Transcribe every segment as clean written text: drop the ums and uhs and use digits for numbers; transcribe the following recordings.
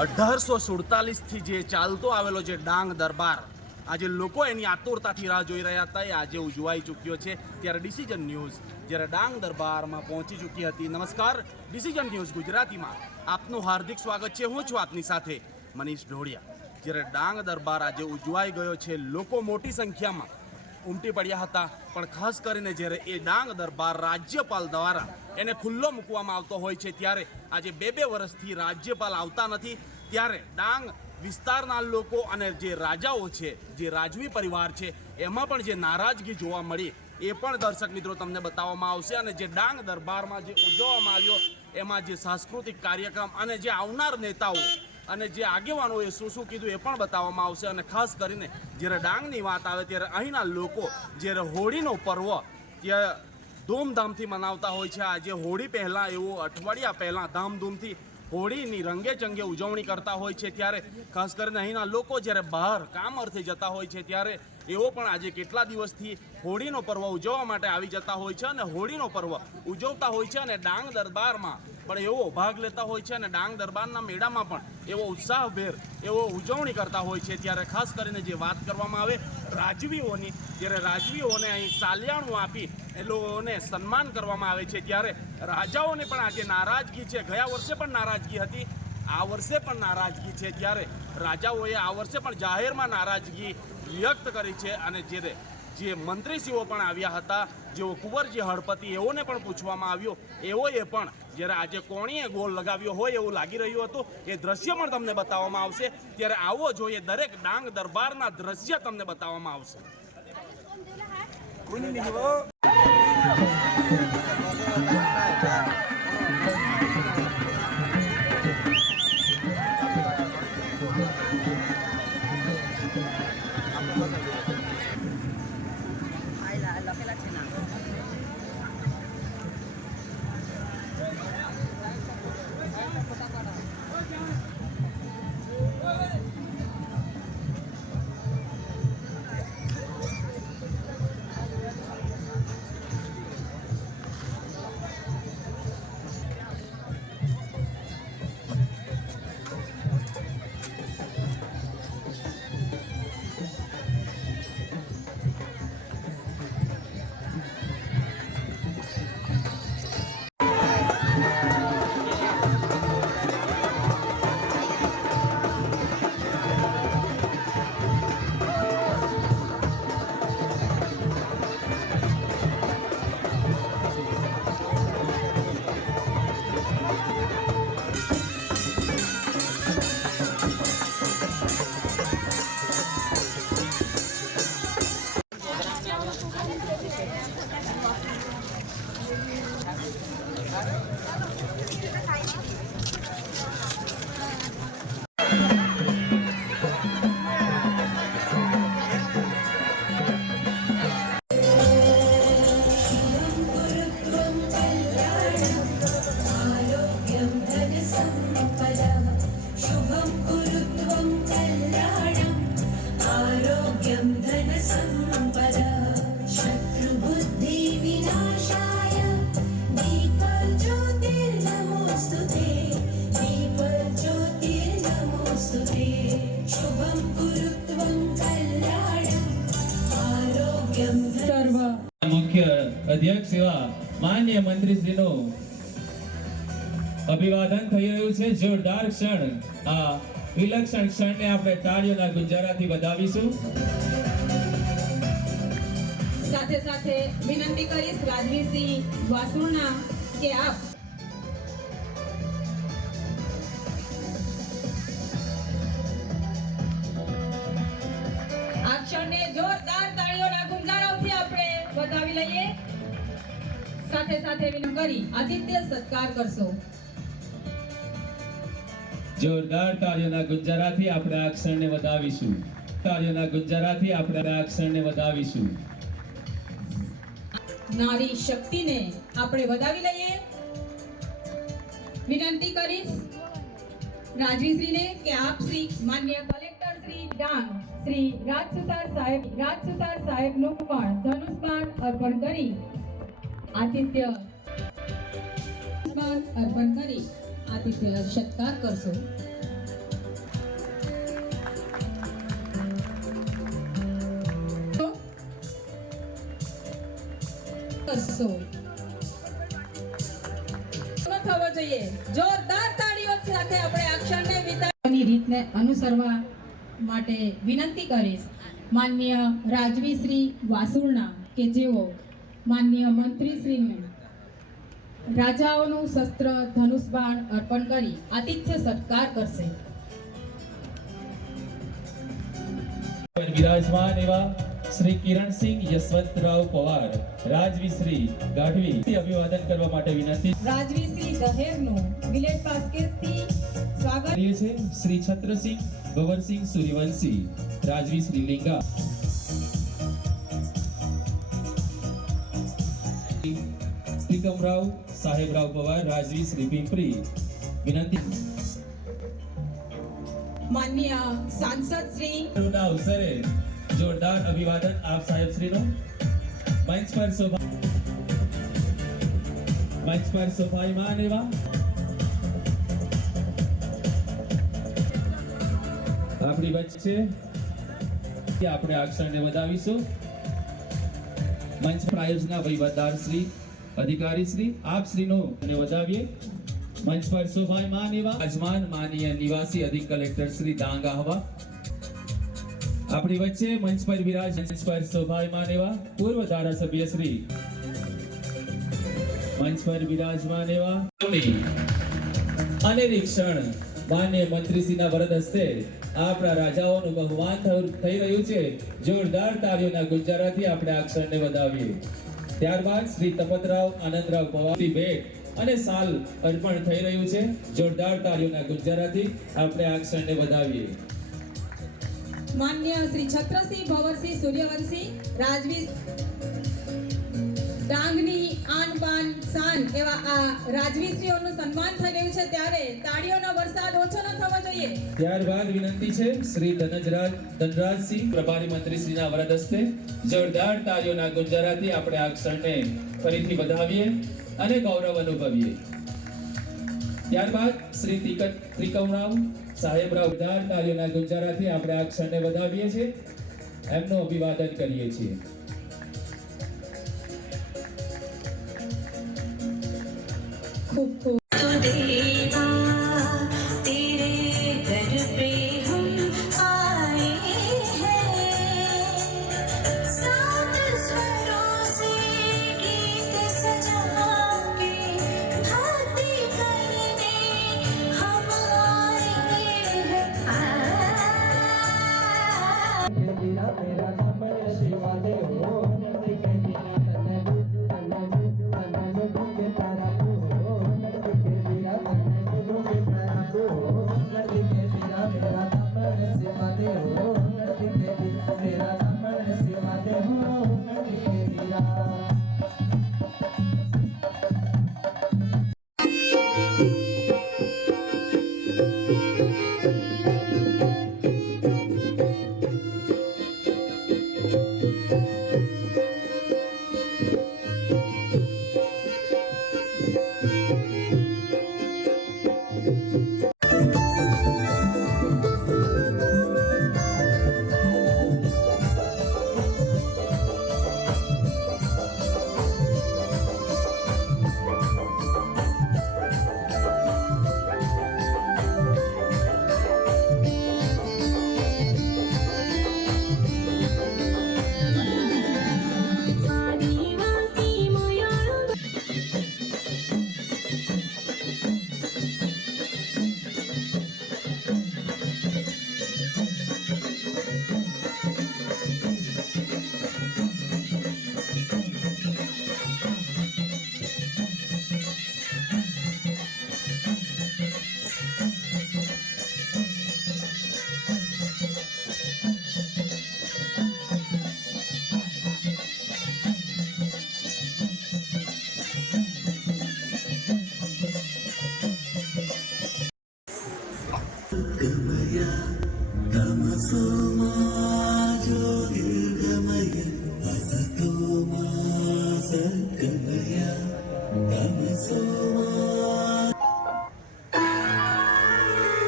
1847 થી જે ચાલતો આવેલો જે ડાંગ દરબાર આજે લોકો એની આતુરતાથી રાહ જોઈ રહ્યા હતા એ આજે ઉજવાઈ ચૂક્યો છે। ત્યારે ડિસિઝન ન્યૂઝ જ્યારે ડાંગ દરબારમાં પહોંચી ચૂકી હતી। નમસ્કાર, ડિસિઝન ન્યૂઝ ગુજરાતીમાં આપનું હાર્દિક સ્વાગત છે। હું છું આપની સાથે મનીષ ઢોળિયા। જ્યારે ડાંગ દરબાર આજે ઉજવાઈ ગયો છે, લોકો મોટી સંખ્યામાં ઉમટી પડ્યા હતા, પણ ખાસ કરીને જ્યારે એ ડાંગ દરબાર રાજ્યપાલ દ્વારા એને ખુલ્લો મૂકવામાં આવતો હોય છે ત્યારે આજે બે વર્ષથી રાજ્યપાલ આવતા નથી, ત્યારે ડાંગ વિસ્તારના લોકો અને જે રાજાઓ છે, જે રાજવી પરિવાર છે, એમાં પણ જે નારાજગી જોવા મળી એ પણ દર્શક મિત્રો તમને બતાવવામાં આવશે। અને જે ડાંગ દરબારમાં જે ઉજવવામાં આવ્યો એમાં જે સાંસ્કૃતિક કાર્યક્રમ અને જે આવનાર નેતાઓ અને જે આગેવાનોએ શું કીધું એ પણ બતાવવામાં આવશે। અને ખાસ કરીને જ્યારે ડાંગની વાત આવે ત્યારે અહીંના લોકો જ્યારે હોળીનો પર્વ ત્યાં ધૂમધામથી મનાવતા હોય છે। આજે હોળી પહેલાં એવું અઠવાડિયા પહેલાં ધામધૂમથી હોળીની રંગે ચંગે ઉજવણી કરતા હોય છે, ત્યારે ખાસ કરીને અહીંના લોકો જ્યારે બહાર કામ અર્થે જતા હોય છે ત્યારે એઓ પણ આજે કેટલા દિવસથી હોળીનો પર્વ ઉજવવા માટે આવી જતા હોય છે અને હોળીનો પર્વ ઉજવતા હોય છે અને ડાંગ દરબારમાં પણ એવો ભાગ લેતા હોય છે અને ડાંગ દરબારના મેળામાં પણ એવો ઉત્સાહભેર એવો ઉજવણી કરતા હોય છે। ત્યારે ખાસ કરીને જે વાત કરવામાં આવે રાજવીઓની, જ્યારે રાજવીઓને અહીં સાલિયાણું આપી એ લોકોને સન્માન કરવામાં આવે છે, ત્યારે રાજાઓને પણ આજે નારાજગી છે। ગયા વર્ષે પણ નારાજગી હતી, આ વર્ષે પણ નારાજગી છે, ત્યારે રાજાઓએ આ વર્ષે પણ જાહેરમાં નારાજગી વ્યક્ત કરી છે। અને જે મંત્રીશ્રીઓ પણ આવ્યા હતા, જેઓ કુંવરજી હળપતિ, એઓને પણ પૂછવામાં આવ્યો, એઓએ પણ જ્યારે આજે કોણીએ ગોળ લગાવ્યો હોય એવું લાગી રહ્યું હતું, એ દ્રશ્ય પણ તમને બતાવવામાં આવશે। ત્યારે આવો જોઈએ, દરેક ડાંગ દરબારના દ્રશ્ય તમને બતાવવામાં આવશે। मुख्य अध्यक्ष एवं माननीय मंत्रीश्रीનું અભિવાદન થઈ રહ્યું છે। જોરદાર ક્ષણ, આ વિલક્ષણ ક્ષણને આપણે તાળીઓના ગુંજારાથી વધાવીશું। સાથે સાથે વિનંતી કરીશ રાજવીસિંહ વાસુણા કે આપ આ ક્ષણને જોરદાર તાળીઓના ગુંજારાઓથી આપણે વધાવી લઈએ। સાથે સાથે વિનંતી કરી આતિથ્ય સત્કાર કરશો। જોરદાર તાળીઓના ગુંજારાથી આપણે આ ક્ષણને વધાવીશું। તાળીઓના ગુંજારાથી આપણે આ ક્ષણને વધાવીશું। નારી શક્તિને આપણે વધાવી લઈએ। વિનંતી કરીશ રાજવીશ્રીને કે આપ શ્રી માન્ય કલેક્ટર શ્રી ડાંગ શ્રી રાજસુતાર સાહેબનું પણ ધનુષબાણ અર્પણ કરી આતિથ્ય સત્કાર કરશો। કરશો. થવો જોઈએ. જોરદાર તાળીઓ સાથે આપણે આ ક્ષણને વિતાવવાની રીતને અનુસરવા માટે વિનંતી કરીશ. માનનીય રાજવી શ્રી વાસુરણા કે જેઓ માનનીય મંત્રી શ્રીને રાજાઓનું શસ્ત્ર ધનુષ બાણ અર્પણ કરી આતિથ્ય સત્કાર કરશે. વિરાજમાન એવા શ્રી કિરણસિંહ યશવંતરાવ પવાર રાજવી શ્રી ગાઢવી અભિવાદન કરવા માટે વિનંતી રાજવી શ્રી દહેરનું વિલેજ બાસ્કેટથી સ્વાગત કરીએ છીએ. શ્રી છત્રસિંહ ભવરસિંહ સૂર્યવંશી રાજવી શ્રી લિંગા ત્રિકમરાવ સાહેબરાવ પવાર રાજવી શ્રી પિંપરી વિનંતી માનનીય સાંસદ શ્રી ના અવસરે જોરદાર અભિવાદન આપ સાહેબ શ્રીનો. મંચ પર શોભાયમાન એવા આપણી વચ્ચે આપણે આ ક્ષણને વધાવીશું. મંચ પ્રાયોજના વહીવટદાર શ્રી અધિકારી શ્રી આપ શ્રીનો વધાવીએ. મંચ પર શોભાયમાન એવા અજમાન માનીય નિવાસી અધિક કલેક્ટર શ્રી ડાંગ આહવા આપણી વચ્ચે મંચ પર મંચ પર શોભાયમાન એવા પૂર્વ ધારાસભ્ય શ્રી મંચ પર વિરાજમાન એવા અને નિરીક્ષણ માન્ય મંત્રીશ્રીના વરદ હસ્તે આપણા રાજાઓનું બહુમાન થઈ રહ્યું છે. જોરદાર તાળીઓના ગુંજારાથી આપણે આ ક્ષણને વધાવીએ. ત્યારબાદ શ્રી તપતરાવ આનંદરાવ પવારની ભેટ અને સાલ અર્પણ થઈ રહ્યું છે. જોરદાર તાળીઓના ગુંજારાથી આપણે આ ક્ષણને વધાવીએ. માન્ય શ્રી છત્રસિંહ ભવરસિંહ સૂર્યવંશી રાજવી ડાંગની આન બાન શાન એવા આ રાજવીશ્રીઓનું સન્માન થઈ રહ્યું છે ત્યારે તાળીઓનો વરસાદ ઓછો ન થવો જોઈએ. ત્યારબાદ વિનંતી છે શ્રી ધનરાજસિંહ પ્રભારી મંત્રી શ્રીના વરદ હસ્તે જોરદાર તાળીઓના ગુંજારાથી આપણે આ ક્ષણને ફરીથી વધાવીએ અને ગૌરવ અનુભવીએ. ત્યારબાદ શ્રી ત્રિકમરાવ સાહેબરાવ જોરદાર તાળીઓના ગુંજારાથી આપણે આ ક્ષણને વધાવીએ છીએ. એમનું અભિવાદન કરીએ છીએ. ખૂબ ખૂબ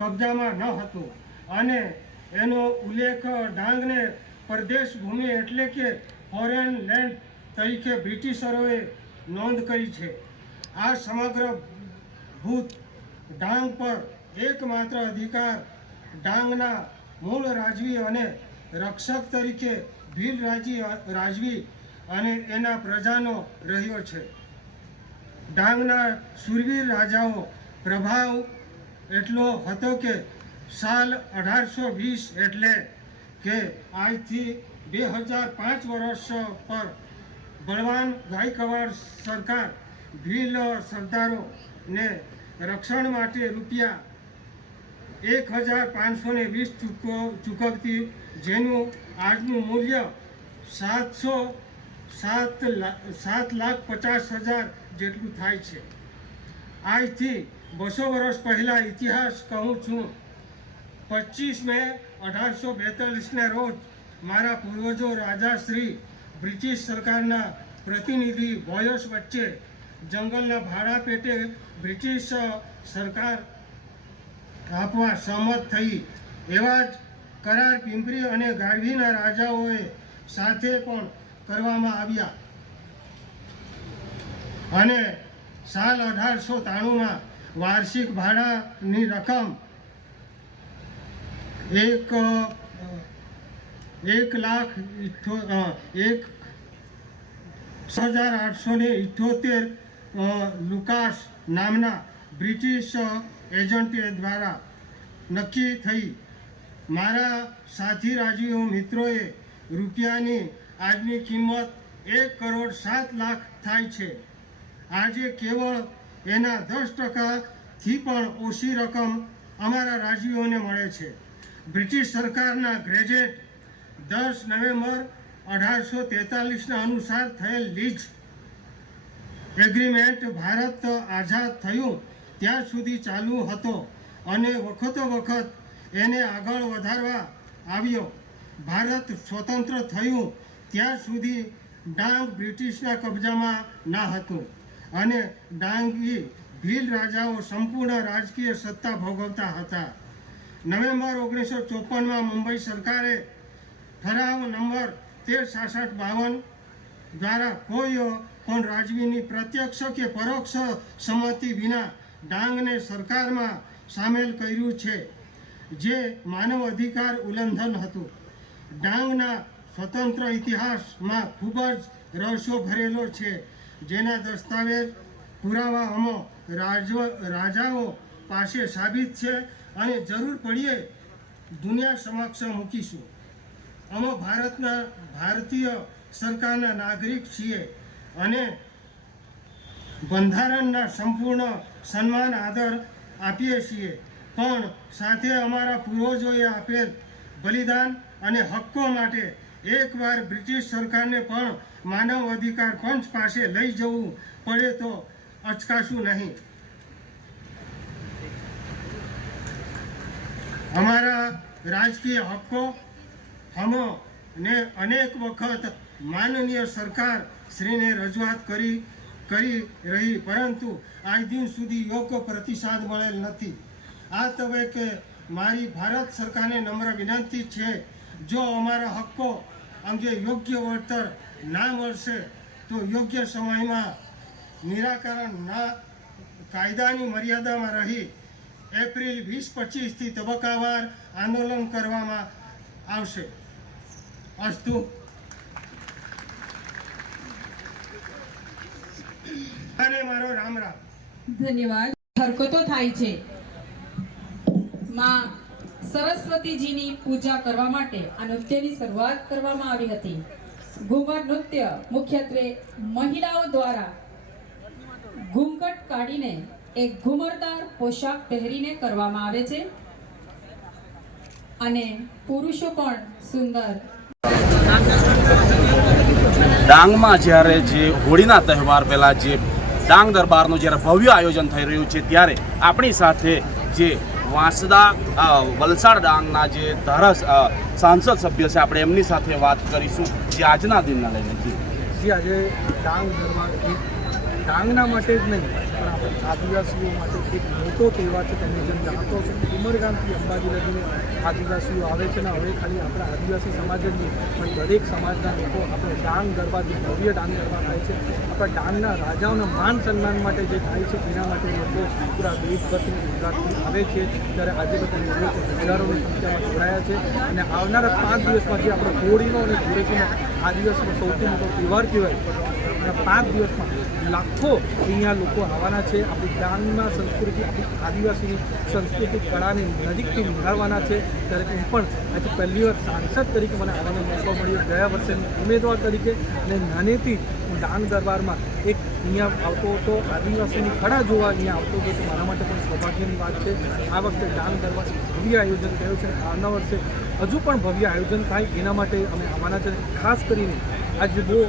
કબજામાં ન હતું અને એનો ઉલ્લેખ ડાંગને પરદેશ ભૂમિ એટલે કે ફોરેન લેન્ડ તરીકે બ્રિટિશરોએ નોંધ કરી છે. આ સમગ્ર ભૂત ડાંગ પર એકમાત્ર અધિકાર ડાંગના મૂળ રાજવી અને રક્ષક તરીકે ભીલ રાજવી અને એના પ્રજાનો રહ્યો છે. ડાંગના શૂરવીર રાજાઓ પ્રભાવ એટલો હતો કે સાલ 1820 એટલે કે આજથી 2005 વર્ષ પર બળવાન ગાયકવાડ સરકાર ભીલ સરદારોને રક્ષણ માટે રૂપિયા 1520 ચૂકવતી, જેનું આજનું મૂલ્ય 7,50,000 જેટલું થાય છે. આજથી 200 વર્ષ પહેલાં ઇતિહાસ કહું છું. 25 મે 1842ના રોજ મારા પૂર્વજો રાજાશ્રી બ્રિટિશ સરકારના પ્રતિનિધિ બોયસ વચ્ચે જંગલના ભાડા પેટે બ્રિટિશ સરકાર આપવા સહમત થઈ. એવા જ કરાર પિંપરી અને ગાઢવીના રાજાઓએ સાથે પણ કરવામાં આવ્યા અને સાલ 1893માં વાર્ષિક ભાડાની રકમ 1,0878 લુકાસ નામના બ્રિટિશ એજન્ટ દ્વારા નક્કી થઈ. મારા સાથી રાજવીઓ મિત્રોએ રૂપિયાની આજની કિંમત 1,07,00,000 થાય છે. આજે કેવળ એના 10%થી પણ ઓછી રકમ અમારા રાજવીઓને મળે છે. બ્રિટિશ સરકારના ગ્રેજેટ 10 નવેમ્બર 1843ના અનુસાર થયેલ લીઝ એગ્રીમેન્ટ ભારત આઝાદ થયું ત્યાં સુધી ચાલુ હતો અને વખતો વખત એને આગળ વધારવા આવ્યો. ભારત સ્વતંત્ર થયું ત્યાં સુધી ડાંગ બ્રિટિશના કબજામાં ના હતું અને ડાંગી ભીલ રાજાઓ સંપૂર્ણ રાજકીય સત્તા ભોગવતા હતા. નવેમ્બર 1954માં મુંબઈ સરકારે ઠરાવ નંબર 136652 દ્વારા કોઈ પણ રાજવીની પ્રત્યક્ષ કે પરોક્ષ સંમતિ વિના ડાંગને સરકારમાં સામેલ કર્યું છે, જે માનવ અધિકાર ઉલ્લંઘન હતું. ડાંગના સ્વતંત્ર ઇતિહાસમાં ખૂબ જ રહસ્યો ભરેલો છે, જેના દસ્તાવેજ પુરાવા અમો રાજાઓ પાસે સાબિત છે અને જરૂર પડીએ દુનિયા સમક્ષ મૂકીશું. અમે ભારતીય સરકારના નાગરિક છીએ અને બંધારણના સંપૂર્ણ સન્માન આદર આપીએ છીએ, પણ સાથે અમારા પૂર્વજોએ આપેલ બલિદાન અને હક્કો માટે એકવાર બ્રિટિશ સરકારને પણ માનવ અધિકાર પંચ પાસે લઈ જવું પડે તો અચકાશું નહીં. અમારા રાજકીય હક્કો ને અનેક વખત માનનીય સરકાર શ્રીને રજૂઆત કરી રહી, પરંતુ આજ દિન સુધી યોગ્ય પ્રતિસાદ મળેલ નથી. આ તબક્કે મારી ભારત સરકારને નમ્ર વિનંતી છે, જો અમારા હક્કો અંગે યોગ્ય વળતર ના મળશે તો યોગ્ય સમયમાં નિરાકરણ ના કાયદાની મર્યાદામાં રહી એપ્રિલ 2025થી તબક્કાવાર આંદોલન કરવામાં આવશે. અસ્તુ. અને મારો રામ રામ. ધન્યવાદ. હરકતો થાય છે. માં સરસ્વતીજીની પૂજા કરવા માટે આ નૃત્યની શરૂઆત કરવામાં આવી હતી. ઘુમર નૃત્ય મુખ્યત્વે મહિલાઓ દ્વારા ઘૂમકટ કાઢીને એક ઘુમરદાર પોશાક પહેરીને કરવામાં આવે છે અને પુરુષો પણ સુંદર. ડાંગમાં જ્યારે જે હોળીના તહેવાર પહેલાં જે ડાંગ દરબારનું જ્યારે ભવ્ય આયોજન થઈ રહ્યું છે, ત્યારે આપણી સાથે જે વાંસદા વલસાડ ડાંગના જે સાંસદ સભ્ય છે, આપણે એમની સાથે વાત કરીશું જે આજના દિનના લઈને. આજે ડાંગ દરબાર ડાંગના માટે જ નહીં પણ આપણે આદિવાસીઓ માટે એક મોટો તહેવાર છે. તમે જેમ જાણતો છો ઉમરગામથી અંબાજી લગીને આદિવાસીઓ આવે છે ને હવે ખાલી આપણા આદિવાસી સમાજ જ નહીં પણ દરેક સમાજના લોકો આપણે ડાંગ ગરબા જે ભવ્ય ડાંગ ગરબા થાય છે આપણા ડાંગના રાજાઓના માન સન્માન માટે જે થાય છે એના માટે લોકો પૂરા દેશભરથી ગુજરાતથી આવે છે. ત્યારે આજે બધા લોકો હજારોની સંખ્યામાં જોડાયા છે અને આવનારા 5 દિવસમાં જે આપણે હોળીનો અને ધૂળેટીનો આદિવાસીનો સૌથી મોટો તહેવાર કહેવાય અને 5 દિવસમાં લાખો અહીંયા લોકો આવવાના છે. આપણી ડાંગના સંસ્કૃતિ આપણી આદિવાસીની સંસ્કૃતિ કળાને નજીકથી નિહાળવાના છે. ત્યારે હું પણ આજે પહેલી વાર સાંસદ તરીકે મને આવવાનો મોકો મળ્યો, ગયા વર્ષે ઉમેદવાર તરીકે, અને નાનેથી હું ડાંગ દરબારમાં એક અહીંયા આવતો હતો, આદિવાસીની કળા જોવા અહીંયા આવતો હતો. તો મારા માટે પણ સૌભાગ્યની વાત છે. આ વખતે ડાંગ દરબાર ભવ્ય આયોજન થયું છે. આવનાર વર્ષે હજુ પણ ભવ્ય આયોજન થાય એના માટે અમે આવવાના છે. ખાસ કરીને આજે બહુ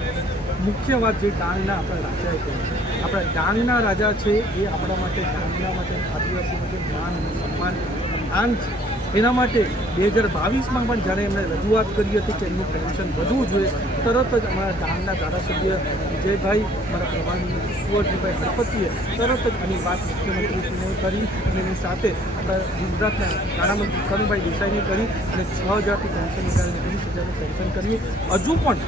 મુખ્ય વાત જે ડાંગના આપણા રાજાએ કહી, આપણા ડાંગના રાજા છે એ આપણા માટે ડાંગના માટે આદિવાસી માટે માન સન્માન આન છે. એના માટે 2022માં પણ જ્યારે એમણે રજૂઆત કરી હતી કે એમનું પેન્શન વધવું જોઈએ, તરત જ અમારા ડાંગના ધારાસભ્ય વિજયભાઈ, અમારા પ્રભારી કુંવરજીભાઈ ગણપતિએ તરત જ આની વાત મુખ્યમંત્રીશ્રીને કરી અને એની સાથે આપણા ગુજરાતના નાણામંત્રી કરુણભાઈ દેસાઈને કરી અને 6,000થી પેન્શન વધારીને 20,000નું પેન્શન કર્યું. હજુ પણ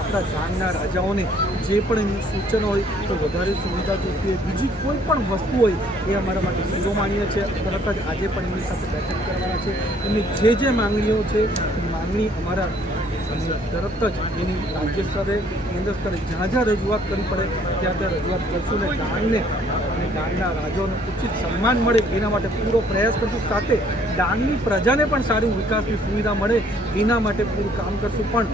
આપણા ડાંગના રાજાઓને જે પણ એમનું સૂચન હોય તો વધારે સુવિધા જોઈતી હોય, બીજી કોઈ પણ વસ્તુ હોય એ અમારા માટે શિરોમાણીય છે. તરત જ આજે પણ એમની સાથે બેઠક કરવાના છે. એમની જે માંગણીઓ છે એ માંગણી અમારા તરત જ એની રાજ્ય સ્તરે કેન્દ્ર સ્તરે જ્યાં રજૂઆત કરવી પડે ત્યાં રજૂઆત કરશું ને ડાંગને અને ડાંગના રાજાઓને ઉચિત સન્માન મળે એના માટે પૂરો પ્રયાસ કરશું. સાથે ડાંગની પ્રજાને પણ સારી વિકાસની સુવિધા મળે એના માટે પૂરું કામ કરશું. પણ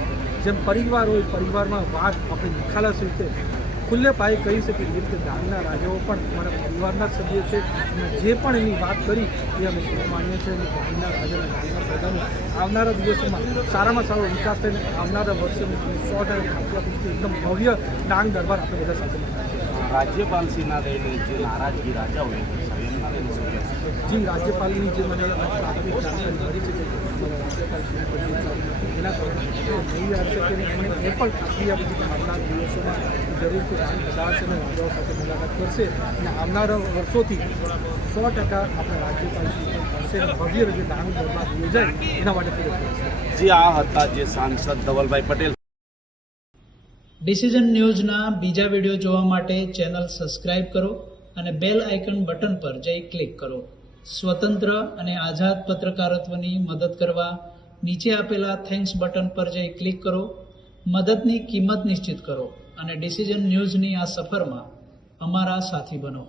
જેમ પરિવાર હોય, પરિવારમાં વાત આપણે નિખાલસ રીતે ખુલ્લે પાયે કહી શકીએ એ રીતે ડાંગના રાજાઓ પણ અમારા પરિવારના જ સભ્યો છે અને જે પણ એની વાત કરી એ અમે માનીએ છીએ. અને ડાંગના રાજાના ડાંગના પ્રજાનું આવનારા દિવસોમાં સારામાં સારો વિકાસ થઈને આવનારા વર્ષોમાં 100% ખાતરી આપી છે. એકદમ ભવ્ય ડાંગ દરબાર આપણે બધા સાથે રાજ્યપાલશ્રીના લઈને જે નારાજગી રાજાઓએ જી રાજ્યપાલની જે મને પ્રાથમિક જાણકારી મળી છે કે એના કારણે એમણે એ પણ ખાતરી આપી છે કે આવનાર દિવસોમાં જરૂરથી ડાંગ પધારશે અને રાજાઓ સાથે મુલાકાત કરશે અને આવનારા વર્ષોથી 100% આપણે રાજ્યપાલશ્રી કરશે અને ભવ્ય રીતે ડાંગ દરબાર યોજાય એના માટે પૂરો કરશે. જે આ હતા જે સાંસદ ધવલભાઈ પટેલ. ડિસિઝન ન્યૂઝના બીજા વિડીયો જોવા માટે ચેનલ સબસ્ક્રાઇબ કરો અને બેલ આઇકન બટન પર જઈ ક્લિક કરો. સ્વતંત્ર અને આઝાદ પત્રકારત્વની મદદ કરવા નીચે આપેલા થેન્ક્સ બટન પર જઈ ક્લિક કરો. મદદની કિંમત નિશ્ચિત કરો અને ડિસિઝન ન્યૂઝની આ સફરમાં અમારા સાથી બનો.